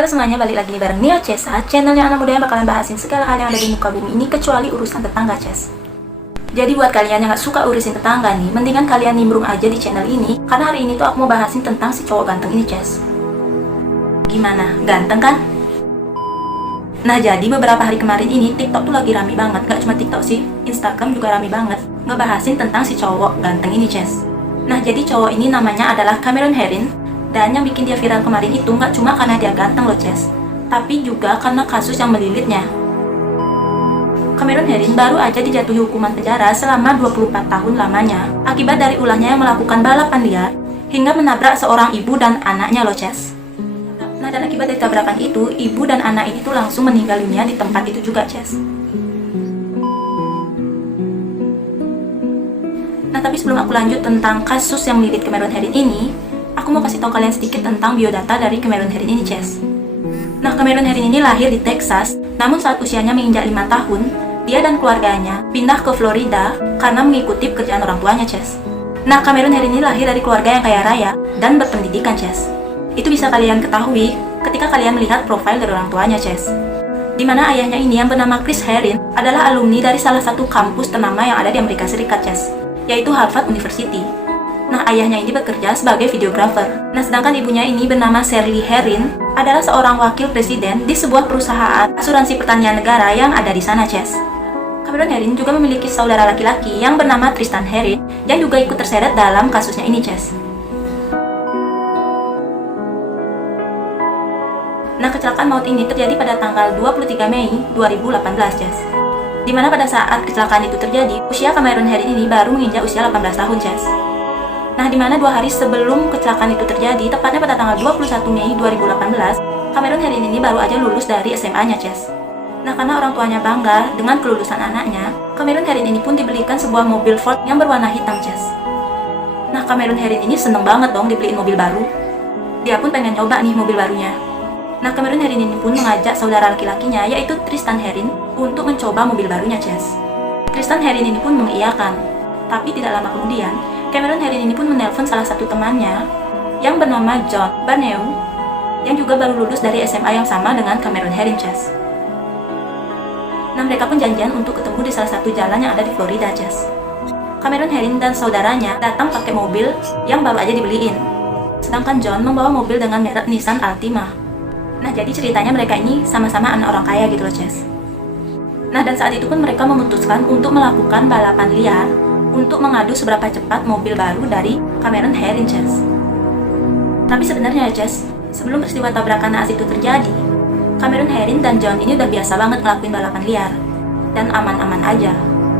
Halo semuanya, balik lagi bareng Neo Cesa, channelnya anak muda yang bakalan bahasin segala hal yang ada di muka bumi ini kecuali urusan tetangga, Ces. Jadi buat kalian yang gak suka urusin tetangga nih, mendingan kalian nimbrung aja di channel ini, karena hari ini tuh aku mau bahasin tentang si cowok ganteng ini, Ces. Gimana? Ganteng kan? Nah, jadi beberapa hari kemarin ini TikTok tuh lagi rame banget, gak cuma TikTok sih, Instagram juga rame banget, ngebahasin tentang si cowok ganteng ini, Ces. Nah, jadi cowok ini namanya adalah Cameron Herring. Dan yang bikin dia viral kemarin itu nggak cuma karena dia ganteng loh, Ces, tapi juga karena kasus yang melilitnya. Cameron Herring baru aja dijatuhi hukuman penjara selama 24 tahun lamanya akibat dari ulahnya yang melakukan balapan liar hingga menabrak seorang ibu dan anaknya loh, Ces. Nah, dan akibat dari tabrakan itu, ibu dan anak ini tuh langsung meninggal dunia di tempat itu juga, Ces. Nah, tapi sebelum aku lanjut tentang kasus yang melilit Cameron Herring ini, aku mau kasih tahu kalian sedikit tentang biodata dari Cameron Herring ini, Ces. Nah, Cameron Herring ini lahir di Texas, namun saat usianya menginjak 5 tahun, dia dan keluarganya pindah ke Florida karena mengikuti pekerjaan orang tuanya, Ces. Nah, Cameron Herring ini lahir dari keluarga yang kaya raya dan berpendidikan, Ces. Itu bisa kalian ketahui ketika kalian melihat profil dari orang tuanya, Ces. Di mana ayahnya ini yang bernama Chris Herring adalah alumni dari salah satu kampus ternama yang ada di Amerika Serikat, Ces, yaitu Harvard University. Nah, ayahnya ini bekerja sebagai videographer. Nah, sedangkan ibunya ini bernama Shirley Herring adalah seorang wakil presiden di sebuah perusahaan asuransi pertanian negara yang ada di sana, Ces. Cameron Herring juga memiliki saudara laki-laki yang bernama Tristan Herring yang juga ikut terseret dalam kasusnya ini, Ces. Nah, kecelakaan maut ini terjadi pada tanggal 23 Mei 2018, Ces. Di mana pada saat kecelakaan itu terjadi, usia Cameron Herring ini baru menginjak usia 18 tahun, Ces. Nah, di mana 2 hari sebelum kecelakaan itu terjadi, tepatnya pada tanggal 21 Mei 2018, Cameron Herring ini baru aja lulus dari SMA-nya, Ces. Nah, karena orang tuanya bangga dengan kelulusan anaknya, Cameron Herring ini pun dibelikan sebuah mobil Ford yang berwarna hitam, Ces. Nah, Cameron Herring ini seneng banget dong dibeliin mobil baru. Dia pun pengen nyoba nih mobil barunya. Nah, Cameron Herring ini pun mengajak saudara laki-lakinya, yaitu Tristan Herring, untuk mencoba mobil barunya, Ces. Tristan Herring ini pun mengiyakan. Tapi tidak lama kemudian, Cameron Herring ini pun menelpon salah satu temannya yang bernama John Barneu yang juga baru lulus dari SMA yang sama dengan Cameron Herring, Ces. Nah, mereka pun janjian untuk ketemu di salah satu jalan yang ada di Florida, Ces. Cameron Herring dan saudaranya datang pakai mobil yang baru aja dibeliin, sedangkan John membawa mobil dengan merek Nissan Altima. Nah, jadi ceritanya mereka ini sama-sama anak orang kaya gitu loh, Ces. Nah, dan saat itu pun mereka memutuskan untuk melakukan balapan liar untuk mengadu seberapa cepat mobil baru dari Cameron Herring, Ces. Tapi sebenarnya, Ces, sebelum peristiwa tabrakan naas itu terjadi, Cameron Herring dan John ini udah biasa banget ngelakuin balapan liar dan aman-aman aja.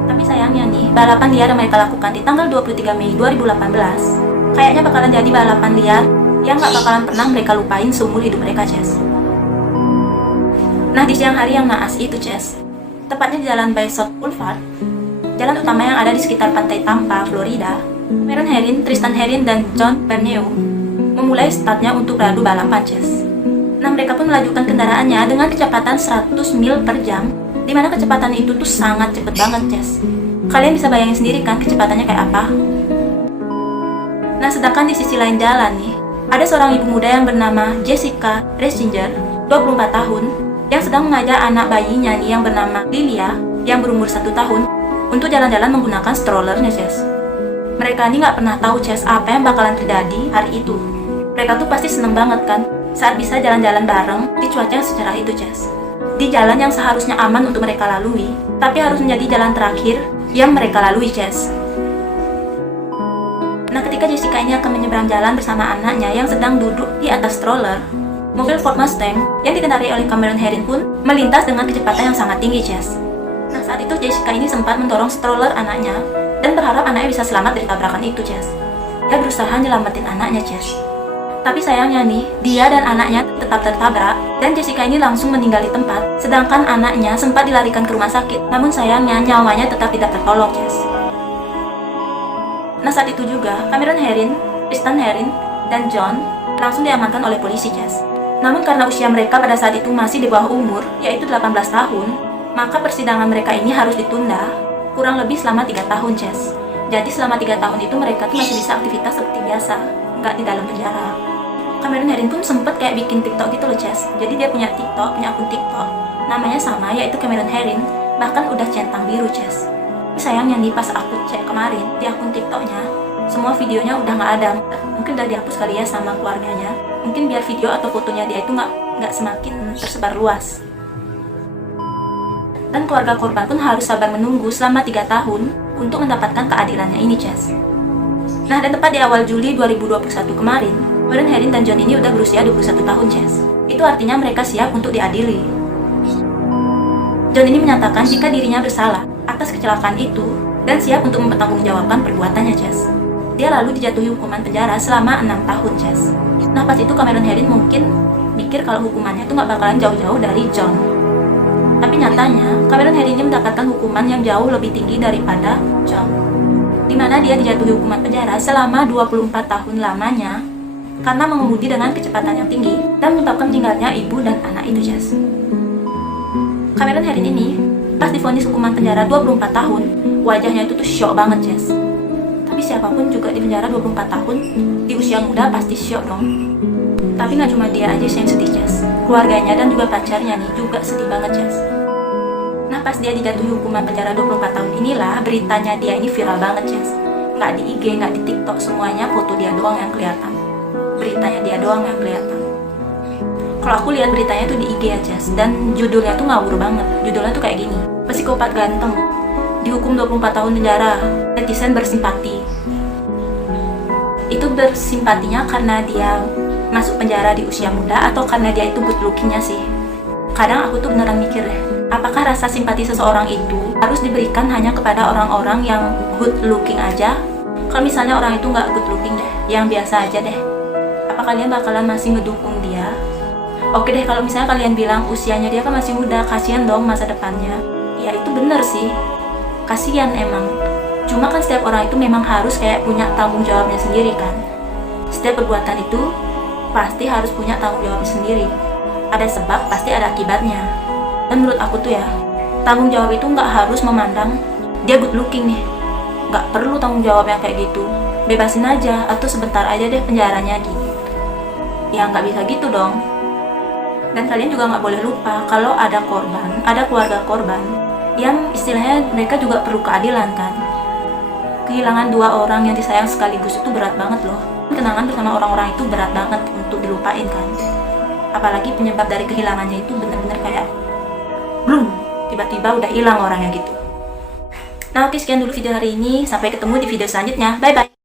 Tapi sayangnya nih, balapan liar yang mereka lakukan di tanggal 23 Mei 2018 kayaknya bakalan jadi balapan liar yang gak bakalan pernah mereka lupain seumur hidup mereka, Ces. Nah, di siang hari yang naas itu, Ces, tepatnya di jalan Bayshore Boulevard, jalan utama yang ada di sekitar pantai Tampa, Florida, Cameron Herring, Tristan Herring, dan John Barneu memulai startnya untuk beradu balapan, Ces. Nah, mereka pun melajukan kendaraannya dengan kecepatan 100 mil per jam, di mana kecepatan itu tuh sangat cepet banget, Ces. Kalian bisa bayangin sendiri kan kecepatannya kayak apa? Nah, sedangkan di sisi lain jalan nih, ada seorang ibu muda yang bernama Jessica Reisinger, 24 tahun, yang sedang mengajak anak bayinya nih yang bernama Lilia, yang berumur 1 tahun, untuk jalan-jalan menggunakan strollernya, Ces. Mereka ini nggak pernah tahu, Ces, apa yang bakalan terjadi hari itu. Mereka tuh pasti seneng banget kan saat bisa jalan-jalan bareng di cuaca yang secerah itu, Ces. Di jalan yang seharusnya aman untuk mereka lalui, tapi harus menjadi jalan terakhir yang mereka lalui, Ces. Nah, ketika Jessica ini akan menyeberang jalan bersama anaknya yang sedang duduk di atas stroller, mobil Ford Mustang yang dikendarai oleh Cameron Herring pun melintas dengan kecepatan yang sangat tinggi, Ces. Nah, saat itu Jessica ini sempat mendorong stroller anaknya dan berharap anaknya bisa selamat dari tabrakan itu, Ces. Dia berusaha nyelamatin anaknya, Ces. Tapi sayangnya nih, dia dan anaknya tetap tertabrak dan Jessica ini langsung meninggal di tempat, sedangkan anaknya sempat dilarikan ke rumah sakit, namun sayangnya nyawanya tetap tidak tertolong, Ces. Nah, saat itu juga Cameron Herring, Tristan Herring, dan John langsung diamankan oleh polisi, Ces. Namun karena usia mereka pada saat itu masih di bawah umur, yaitu 18 tahun, maka persidangan mereka ini harus ditunda kurang lebih selama 3 tahun, Ces. Jadi selama 3 tahun itu mereka tuh masih bisa aktivitas seperti biasa, nggak di dalam penjara. Cameron Herring pun sempet kayak bikin TikTok gitu loh, Ces. Jadi dia punya TikTok, punya akun TikTok, namanya sama, yaitu Cameron Herring, bahkan udah centang biru, Ces. Tapi sayangnya nih, pas aku cek kemarin di akun TikToknya, semua videonya udah nggak ada. Mungkin udah dihapus kali ya sama keluarganya. Mungkin biar video atau fotonya dia itu nggak semakin tersebar luas. Dan keluarga korban pun harus sabar menunggu selama 3 tahun untuk mendapatkan keadilannya ini, Ces. Nah, dan tepat di awal Juli 2021 kemarin, Cameron Herring dan John ini udah berusia 21 tahun, Ces. Itu artinya mereka siap untuk diadili. John ini menyatakan jika dirinya bersalah atas kecelakaan itu dan siap untuk mempertanggungjawabkan perbuatannya, Ces. Dia lalu dijatuhi hukuman penjara selama 6 tahun, Ces. Nah, pas itu Cameron Herring mungkin mikir kalau hukumannya itu nggak bakalan jauh-jauh dari John. Tapi nyatanya, Cameron Herring ini mendapatkan hukuman yang jauh lebih tinggi daripada John, di mana dia dijatuhi hukuman penjara selama 24 tahun lamanya karena mengemudi dengan kecepatan yang tinggi dan menyebabkan meninggalnya ibu dan anak itu, Jess. Cameron Herring ini pas divonis hukuman penjara 24 tahun, wajahnya itu tuh syok banget, Jess. Tapi siapapun juga di penjara 24 tahun di usia muda pasti syok dong. Tapi nggak cuma dia aja yang sedih, Jess. Keluarganya dan juga pacarnya nih juga sedih banget, Jess. Nah, pas dia dijatuhi hukuman penjara 24 tahun inilah beritanya dia ini viral banget, Jess. Nggak di IG, nggak di TikTok, semuanya foto dia doang yang kelihatan. Beritanya dia doang yang kelihatan. Kalau aku lihat beritanya tuh di IG ya, Jess, dan judulnya tuh ngawur banget. Judulnya tuh kayak gini: psikopat ganteng dihukum 24 tahun penjara, netizen bersimpati. Itu bersimpatinya karena dia masuk penjara di usia muda atau karena dia itu good lookingnya sih? Kadang aku tuh beneran mikir deh, apakah rasa simpati seseorang itu harus diberikan hanya kepada orang-orang yang good looking aja? Kalau misalnya orang itu nggak good looking deh, yang biasa aja deh, apa kalian bakalan masih ngedukung dia? Oke deh, kalau misalnya kalian bilang usianya dia kan masih muda, kasihan dong masa depannya. Ya itu bener sih, kasihan emang. Cuma kan setiap orang itu memang harus kayak punya tanggung jawabnya sendiri kan. Setiap perbuatan itu pasti harus punya tanggung jawabnya sendiri. Ada sebab, pasti ada akibatnya. Dan menurut aku tuh ya, tanggung jawab itu nggak harus memandang dia good looking nih. Nggak perlu tanggung jawab yang kayak gitu. Bebasin aja, atau sebentar aja deh penjaranya gitu. Ya nggak bisa gitu dong. Dan kalian juga nggak boleh lupa kalau ada korban, ada keluarga korban yang istilahnya mereka juga perlu keadilan kan. Kehilangan 2 orang yang disayang sekaligus itu berat banget loh. Kenangan bersama orang-orang itu berat banget untuk dilupain kan. Apalagi penyebab dari kehilangannya itu benar-benar kayak blum, tiba-tiba udah hilang orangnya gitu. Nah oke, sekian dulu video hari ini. Sampai ketemu di video selanjutnya. Bye bye.